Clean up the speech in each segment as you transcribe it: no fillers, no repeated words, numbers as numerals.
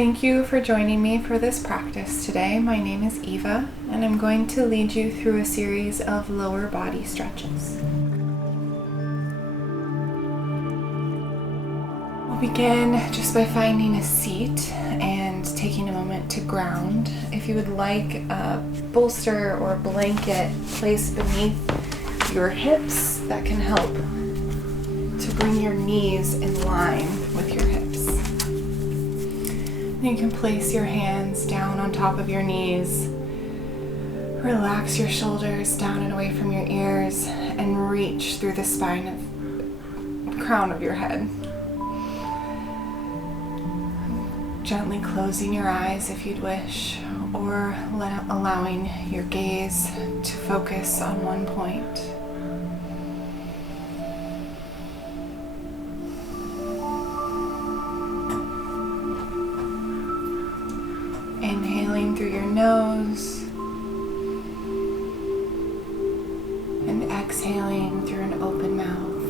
Thank you for joining me for this practice today. My name is Eva, and I'm going to lead you through a series of lower body stretches. We'll begin just by finding a seat and taking a moment to ground. If you would like a bolster or a blanket placed beneath your hips, that can help to bring your knees in line with your hips. You can place your hands down on top of your knees. Relax your shoulders down and away from your ears and reach through the crown of your head. Gently closing your eyes if you'd wish, or allowing your gaze to focus on one point. Inhaling through your nose and exhaling through an open mouth.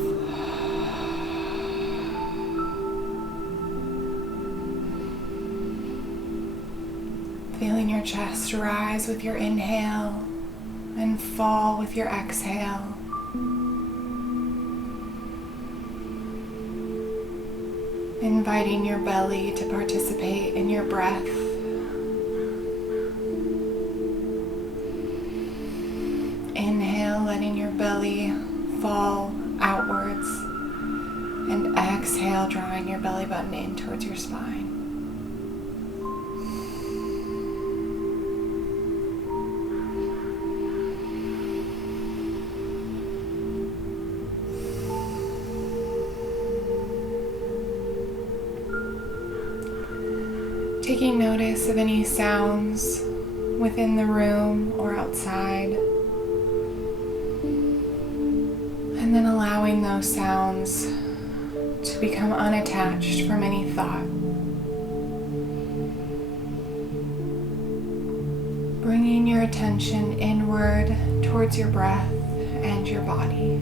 Feeling your chest rise with your inhale and fall with your exhale. Inviting your belly to participate in your breath. Inhale, letting your belly fall outwards, and exhale, drawing your belly button in towards your spine. Taking notice of any sounds within the room or outside. And then allowing those sounds to become unattached from any thought. Bringing your attention inward towards your breath and your body.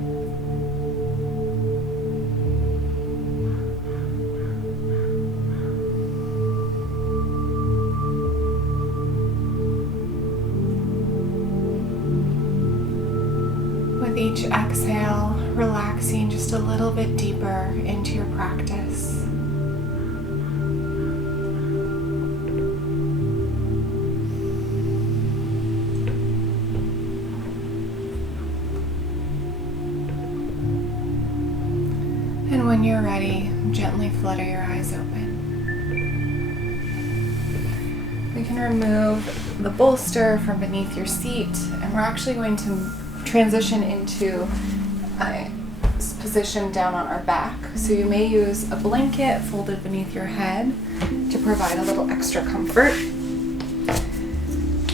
With each exhale, relaxing just a little bit deeper into your practice. And when you're ready, gently flutter your eyes open. We can remove the bolster from beneath your seat, and we're actually going to transition into a position down on our back. So you may use a blanket folded beneath your head to provide a little extra comfort.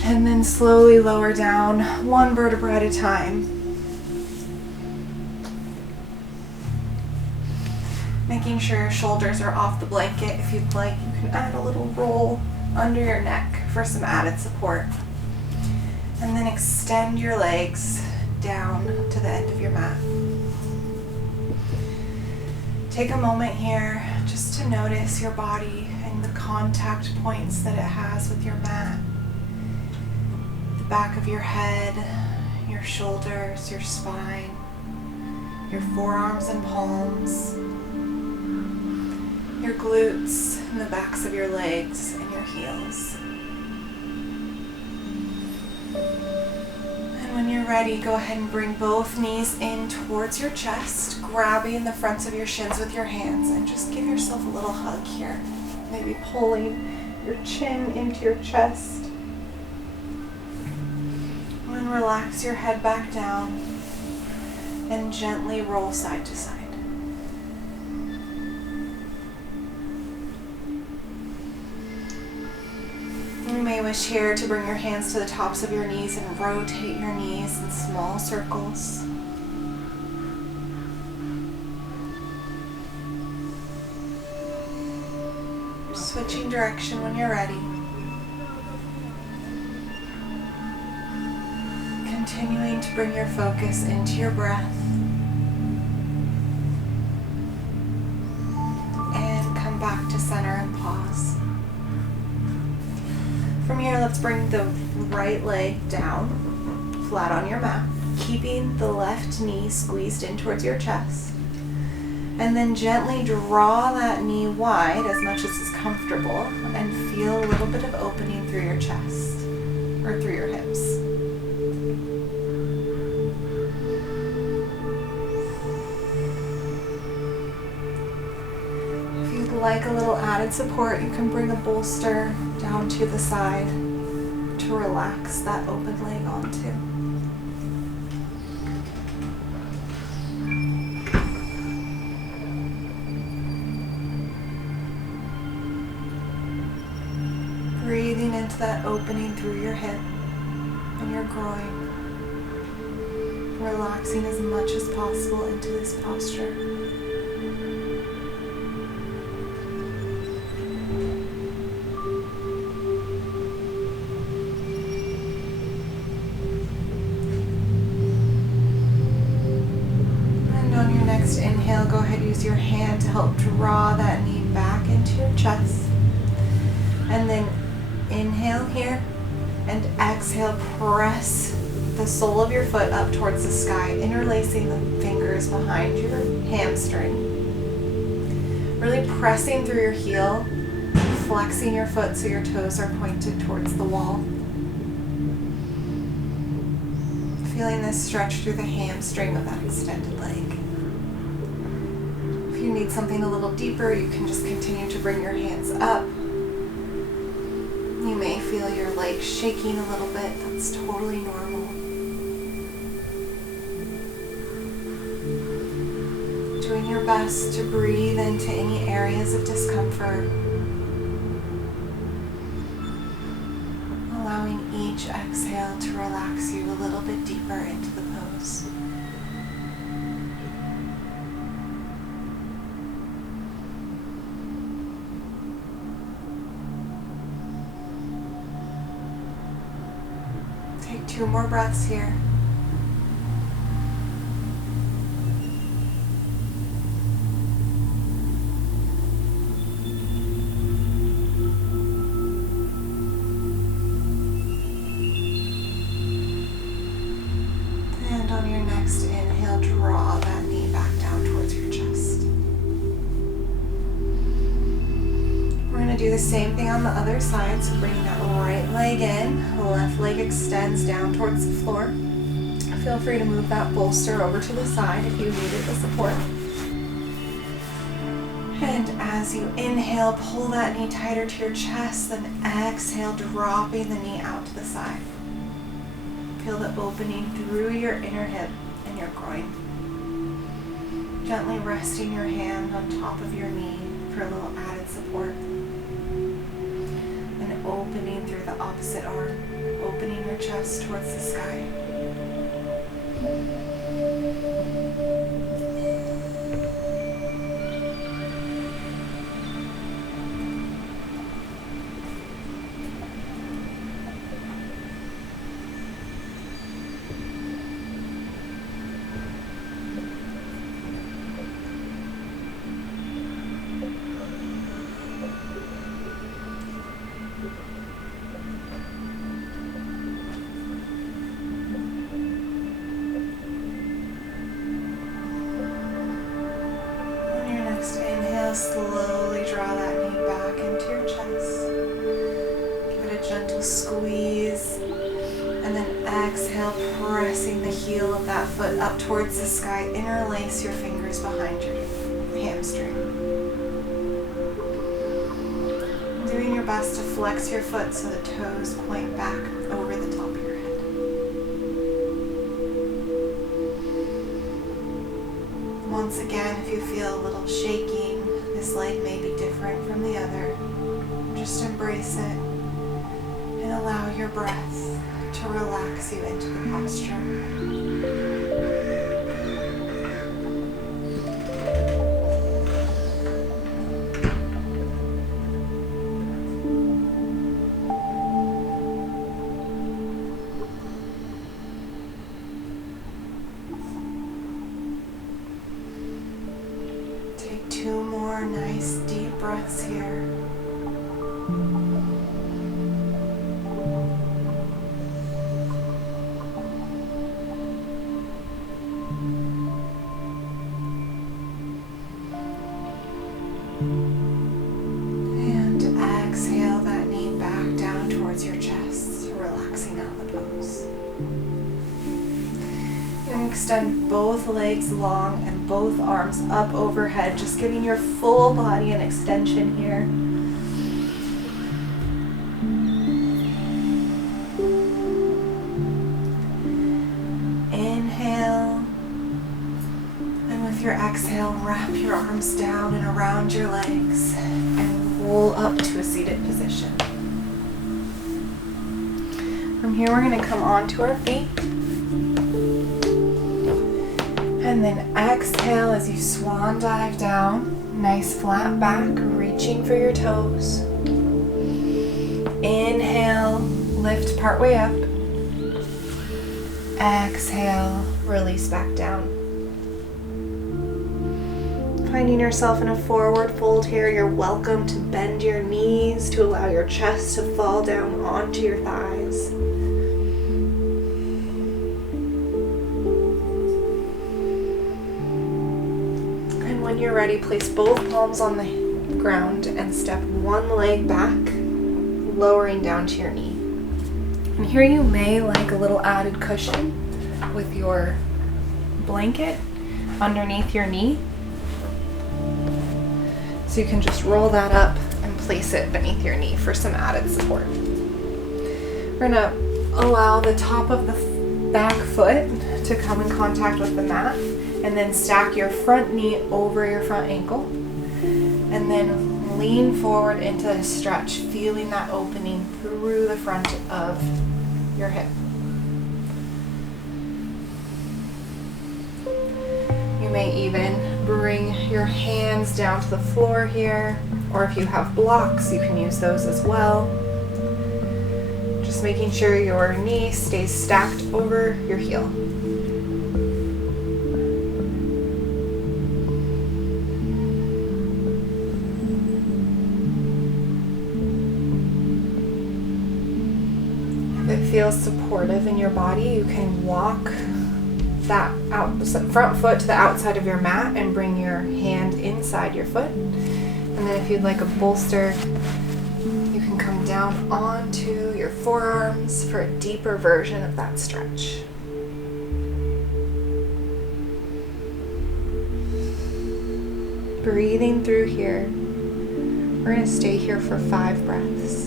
And then slowly lower down one vertebra at a time. Making sure your shoulders are off the blanket. If you'd like, you can add a little roll under your neck for some added support. And then extend your legs down to the end of your mat. Take a moment here just to notice your body and the contact points that it has with your mat. The back of your head, your shoulders, your spine, your forearms and palms, your glutes and the backs of your legs and your heels. When you're ready, go ahead and bring both knees in towards your chest, grabbing the fronts of your shins with your hands, and just give yourself a little hug here. Maybe pulling your chin into your chest. And then relax your head back down and gently roll side to side. You may wish here to bring your hands to the tops of your knees and rotate your knees in small circles. Switching direction when you're ready. Continuing to bring your focus into your breath. And come back to center and pause. From here, let's bring the right leg down, flat on your mat, keeping the left knee squeezed in towards your chest. And then gently draw that knee wide as much as is comfortable and feel a little bit of opening through your chest or through your hips. If you'd like a little added support, you can bring a bolster down to the side to relax that open leg onto. Breathing into that opening through your hip and your groin. Relaxing as much as possible into this posture. And on your next inhale, go ahead and use your hand to help draw that knee back into your chest. And then inhale here and exhale, press the sole of your foot up towards the sky, interlacing the fingers behind your hamstring. Really pressing through your heel, flexing your foot so your toes are pointed towards the wall. Feeling this stretch through the hamstring of that extended leg. If you need something a little deeper, you can just continue to bring your hands up. You may feel your legs shaking a little bit. That's totally normal. Doing your best to breathe into any areas of discomfort. Allowing each exhale to relax you a little bit deeper into the pose. Take 2 more breaths here. And on your next inhale, draw that knee back down towards your chest. We're going to do the same thing on the other side, so bring that right leg in, the left leg extends down towards the floor. Feel free to move that bolster over to the side if you needed the support. And as you inhale, pull that knee tighter to your chest, then exhale, dropping the knee out to the side. Feel the opening through your inner hip and your groin. Gently resting your hand on top of your knee for a little added support. Opening through the opposite arm, opening your chest towards the sky. Slowly draw that knee back into your chest. Give it a gentle squeeze. And then exhale, pressing the heel of that foot up towards the sky. Interlace your fingers behind your hamstring. Doing your best to flex your foot so the toes point back over the top of your head. Once again, if you feel a little shaking, this leg may be different from the other. Just embrace it and allow your breath to relax you into the posture. Take 2 more nice deep breaths here. extend both legs long and both arms up overhead, just giving your full body an extension here. Inhale, and with your exhale, wrap your arms down and around your legs and roll up to a seated position. From here, we're going to come onto our feet. And then exhale as you swan dive down. Nice flat back, reaching for your toes. Inhale, lift partway up. Exhale, release back down. Finding yourself in a forward fold here, you're welcome to bend your knees to allow your chest to fall down onto your thighs. When you're ready, place both palms on the ground and step one leg back, lowering down to your knee. And here you may like a little added cushion with your blanket underneath your knee. So you can just roll that up and place it beneath your knee for some added support. We're going to allow the top of the back foot to come in contact with the mat. And then stack your front knee over your front ankle. And then lean forward into a stretch, feeling that opening through the front of your hip. You may even bring your hands down to the floor here, or if you have blocks, you can use those as well. Just making sure your knee stays stacked over your heel. Feels supportive in your body, you can walk that front foot to the outside of your mat and bring your hand inside your foot. And then if you'd like a bolster, you can come down onto your forearms for a deeper version of that stretch. Breathing through here. We're going to stay here for 5 breaths.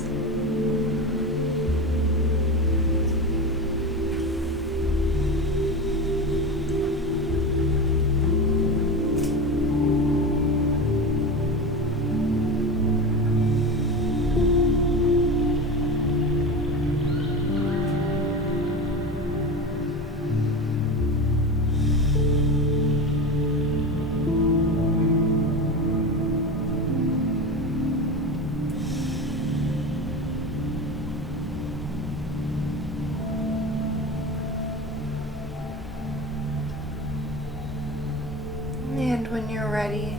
And when you're ready,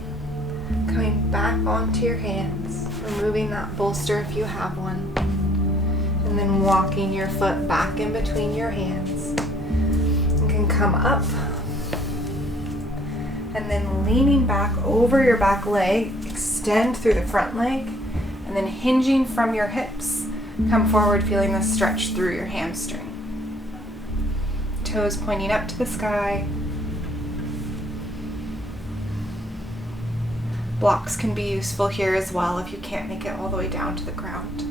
coming back onto your hands, removing that bolster if you have one, and then walking your foot back in between your hands. You can come up, and then leaning back over your back leg, extend through the front leg, and then hinging from your hips, come forward feeling the stretch through your hamstring. Toes pointing up to the sky. Blocks can be useful here as well if you can't make it all the way down to the ground.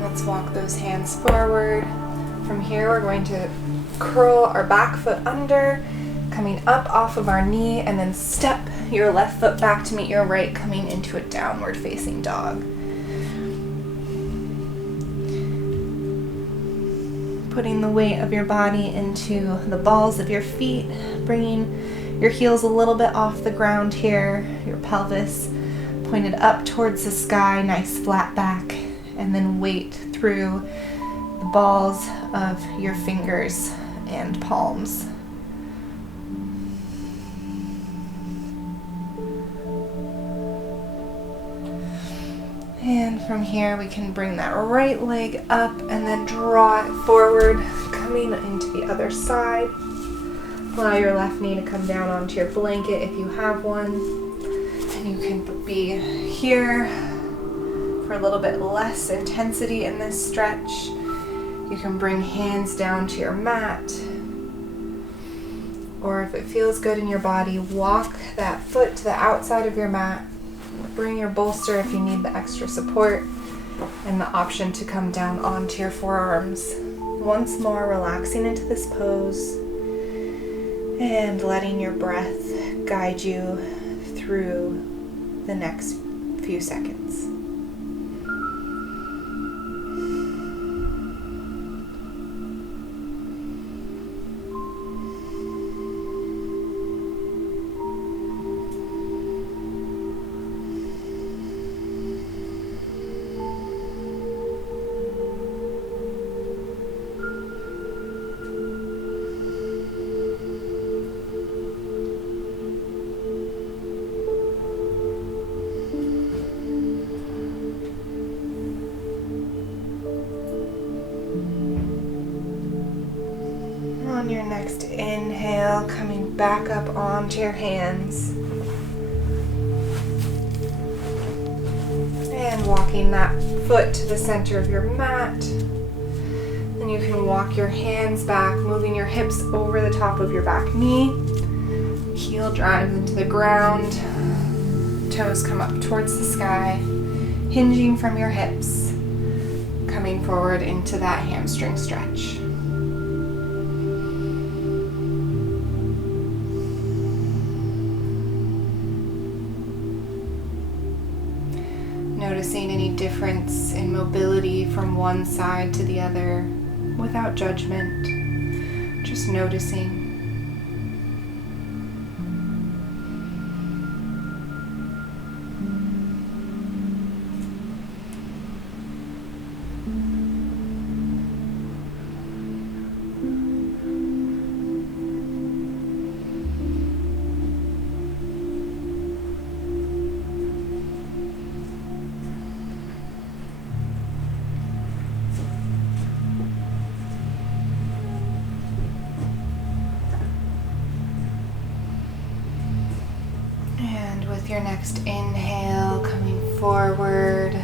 Let's walk those hands forward. From here, we're going to curl our back foot under, coming up off of our knee, and then step your left foot back to meet your right, coming into a downward facing dog. Putting the weight of your body into the balls of your feet, bringing your heels a little bit off the ground here, your pelvis pointed up towards the sky, nice flat back. And then weight through the balls of your fingers and palms. From here, we can bring that right leg up and then draw it forward, coming into the other side. Allow your left knee to come down onto your blanket if you have one. And you can be here for a little bit less intensity in this stretch. You can bring hands down to your mat. Or if it feels good in your body, walk that foot to the outside of your mat. Bring your bolster if you need the extra support, and the option to come down onto your forearms. Once more, relaxing into this pose and letting your breath guide you through the next few seconds. On your next inhale, coming back up onto your hands and walking that foot to the center of your mat. Then you can walk your hands back, moving your hips over the top of your back knee. Heel drives into the ground. Toes come up towards the sky, hinging from your hips, coming forward into that hamstring stretch. Noticing any difference in mobility from one side to the other without judgment, just noticing. With your next inhale, coming forward,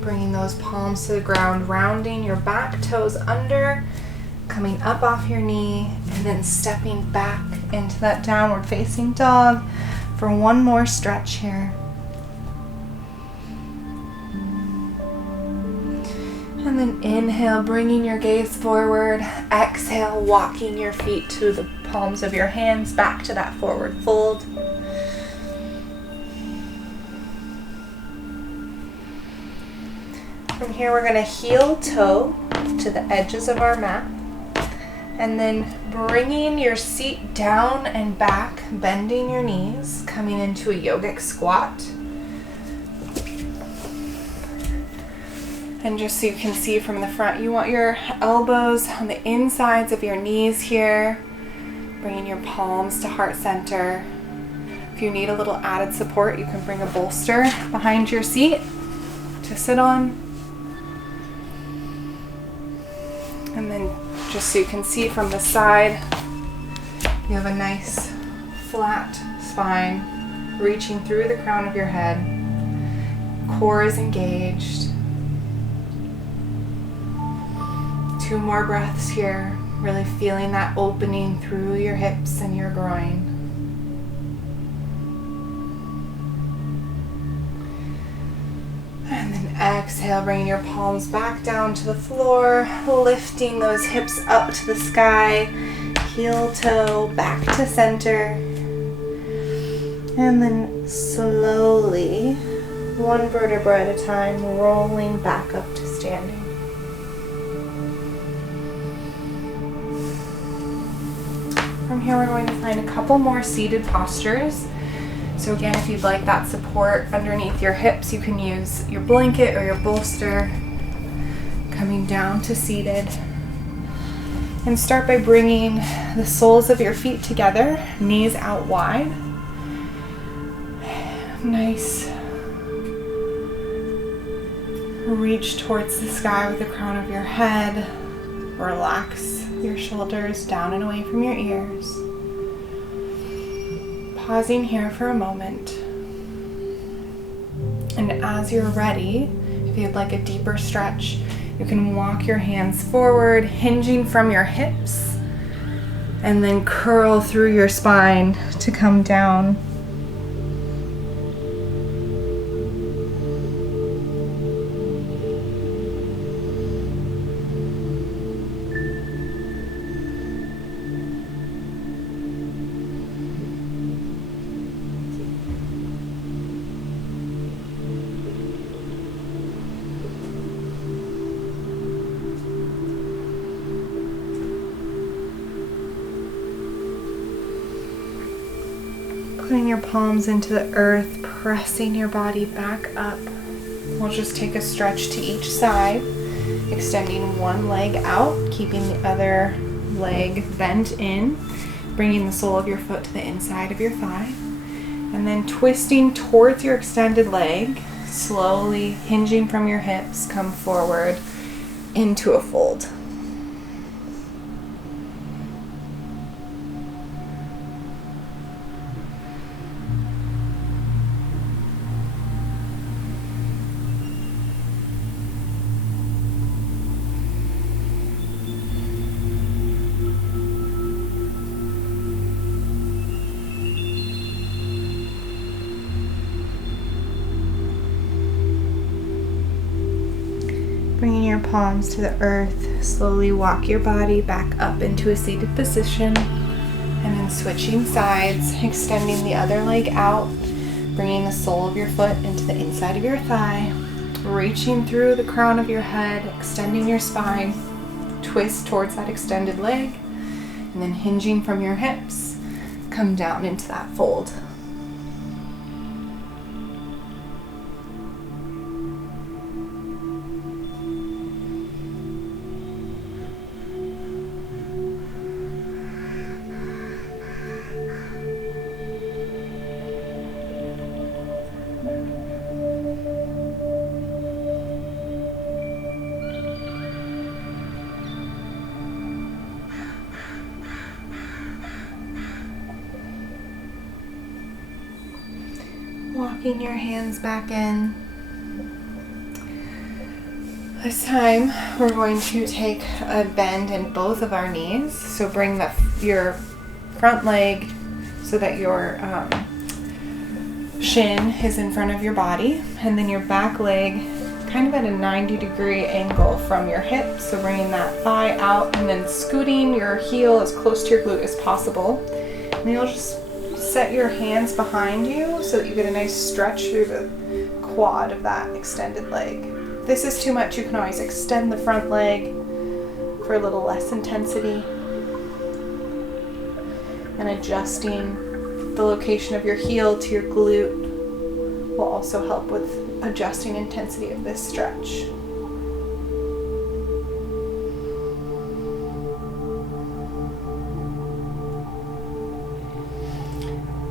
bringing those palms to the ground, rounding your back toes under, coming up off your knee, and then stepping back into that downward facing dog for one more stretch here. And then inhale, bringing your gaze forward. Exhale, walking your feet to the palms of your hands back to that forward fold. From here, we're going to heel toe to the edges of our mat, and then bringing your seat down and back, bending your knees, coming into a yogic squat. And just so you can see from the front, you want your elbows on the insides of your knees here, bringing your palms to heart center. If you need a little added support, you can bring a bolster behind your seat to sit on. And then just so you can see from the side, you have a nice flat spine reaching through the crown of your head. Core is engaged. 2 more breaths here, really feeling that opening through your hips and your groin. And then exhale, bringing your palms back down to the floor, lifting those hips up to the sky, heel toe back to center. And then slowly, one vertebra at a time, rolling back up to standing. From here, we're going to find a couple more seated postures. So again, if you'd like that support underneath your hips, you can use your blanket or your bolster, coming down to seated. And start by bringing the soles of your feet together, knees out wide. Nice Reach towards the sky with the crown of your head. Relax your shoulders down and away from your ears. Pausing here for a moment. And as you're ready, if you'd like a deeper stretch, you can walk your hands forward, hinging from your hips, and then curl through your spine to come down. Putting your palms into the earth, pressing your body back up. We'll just take a stretch to each side, extending one leg out, keeping the other leg bent in, bringing the sole of your foot to the inside of your thigh, and then twisting towards your extended leg, slowly hinging from your hips, come forward into a fold. Bringing your palms to the earth, slowly walk your body back up into a seated position, and then switching sides, extending the other leg out, bringing the sole of your foot into the inside of your thigh, reaching through the crown of your head, extending your spine, twist towards that extended leg, and then hinging from your hips, come down into that fold. Walking your hands back in. This time we're going to take a bend in both of our knees. So bring your front leg so that your shin is in front of your body, and then your back leg kind of at a 90-degree angle from your hip. So bringing that thigh out and then scooting your heel as close to your glute as possible. And then you'll just set your hands behind you so that you get a nice stretch through the quad of that extended leg. If this is too much, you can always extend the front leg for a little less intensity. And adjusting the location of your heel to your glute will also help with adjusting intensity of this stretch.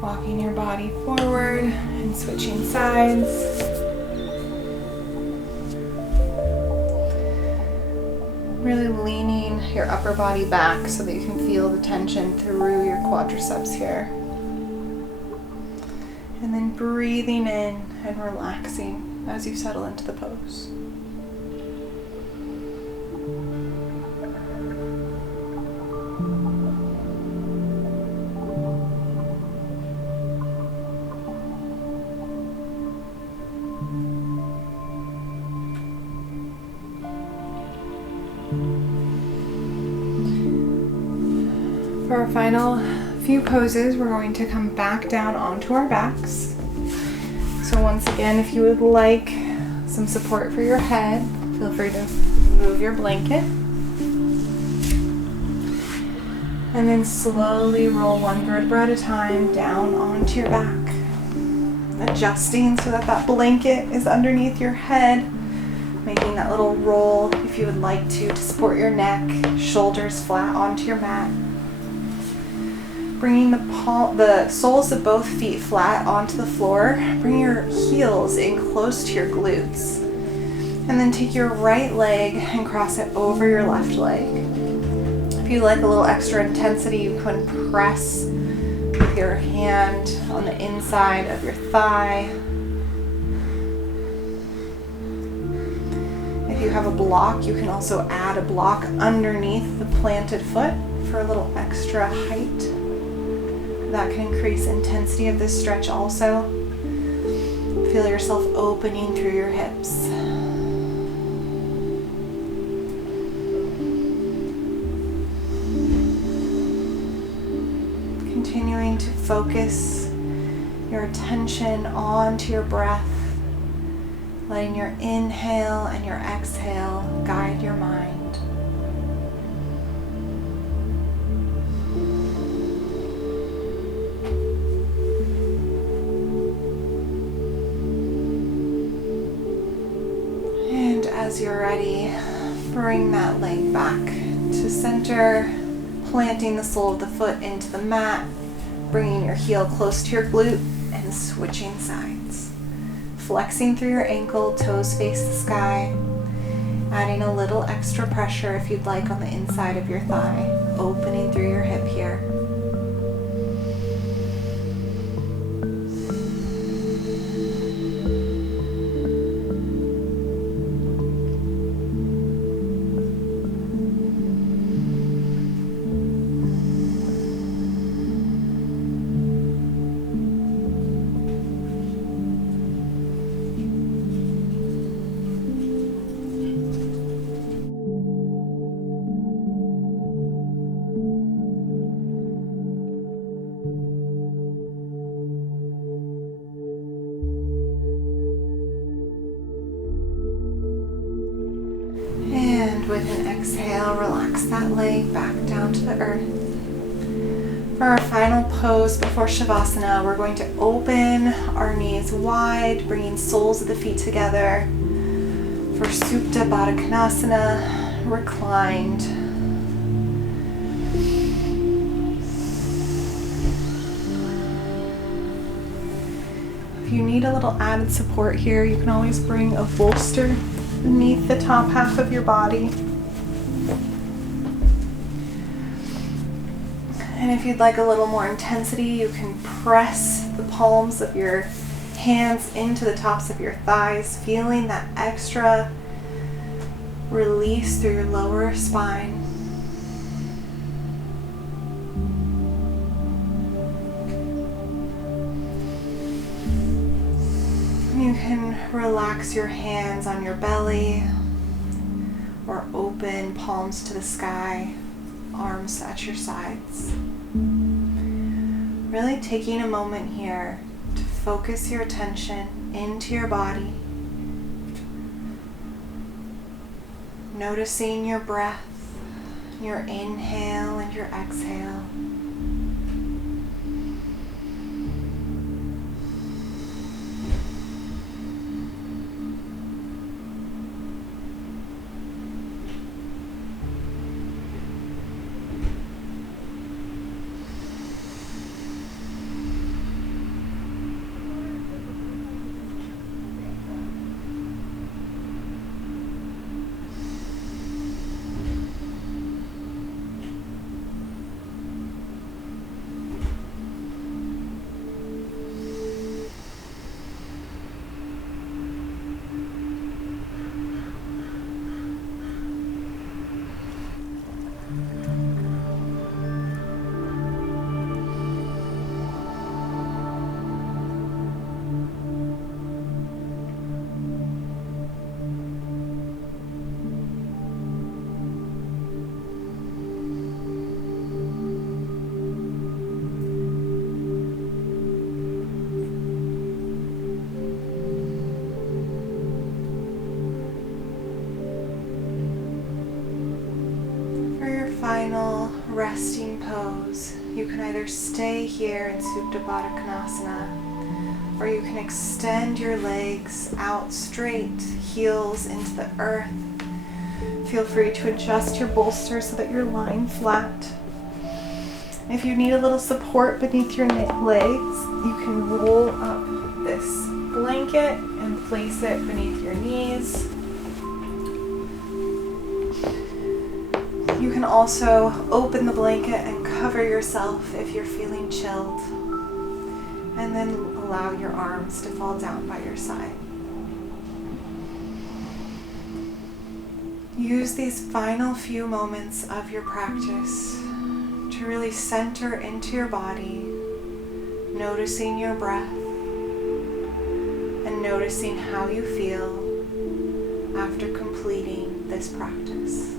Walking your body forward and switching sides. Really leaning your upper body back so that you can feel the tension through your quadriceps here. And then breathing in and relaxing as you settle into the pose. For our final few poses, we're going to come back down onto our backs. So once again, if you would like some support for your head, feel free to move your blanket. And then slowly roll one vertebra at a time down onto your back. Adjusting so that that blanket is underneath your head, making that little roll if you would like to support your neck, shoulders flat onto your mat. Bringing the soles of both feet flat onto the floor. Bring your heels in close to your glutes. And then take your right leg and cross it over your left leg. If you like a little extra intensity, you can press with your hand on the inside of your thigh. If you have a block, you can also add a block underneath the planted foot for a little extra height. That can increase intensity of this stretch also. Feel yourself opening through your hips. Continuing to focus your attention onto your breath, letting your inhale and your exhale guide your mind. And as you're ready, bring that leg back to center, planting the sole of the foot into the mat, bringing your heel close to your glute and switching sides. Flexing through your ankle, toes face the sky, adding a little extra pressure if you'd like on the inside of your thigh, opening through your hip here. With an exhale, relax that leg back down to the earth. For our final pose before Shavasana, we're going to open our knees wide, bringing soles of the feet together. For Supta Baddha Konasana, reclined. If you need a little added support here, you can always bring a bolster beneath the top half of your body. And if you'd like a little more intensity, you can press the palms of your hands into the tops of your thighs, feeling that extra release through your lower spine. You can relax your hands on your belly or open palms to the sky, arms at your sides. Really taking a moment here to focus your attention into your body, noticing your breath, your inhale and your exhale. Final resting pose. You can either stay here in Supta Baddha Konasana, or you can extend your legs out straight, heels into the earth. Feel free to adjust your bolster so that you're lying flat. If you need a little support beneath your legs, you can roll up this blanket and place it beneath your knees. can also open the blanket and cover yourself if you're feeling chilled. And then allow your arms to fall down by your side. Use these final few moments of your practice to really center into your body, noticing your breath and noticing how you feel after completing this practice.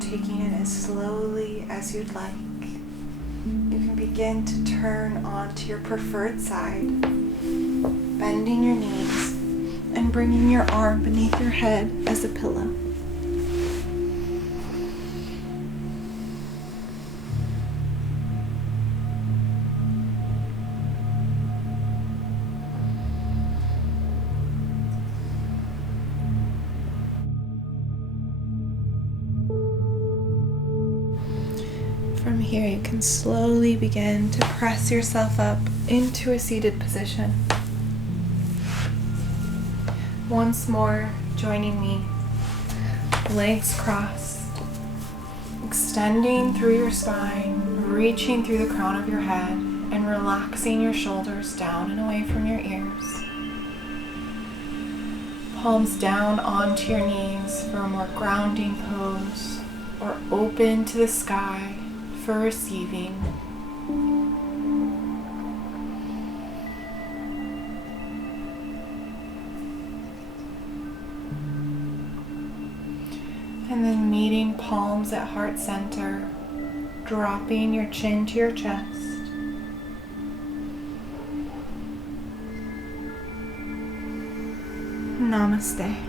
Taking it as slowly as you'd like. You can begin to turn onto your preferred side, bending your knees and bringing your arm beneath your head as a pillow. From here, you can slowly begin to press yourself up into a seated position. Once more, joining me, legs crossed, extending through your spine, reaching through the crown of your head, and relaxing your shoulders down and away from your ears. Palms down onto your knees for a more grounding pose, or open to the sky for receiving. And then meeting palms at heart center, dropping your chin to your chest. Namaste.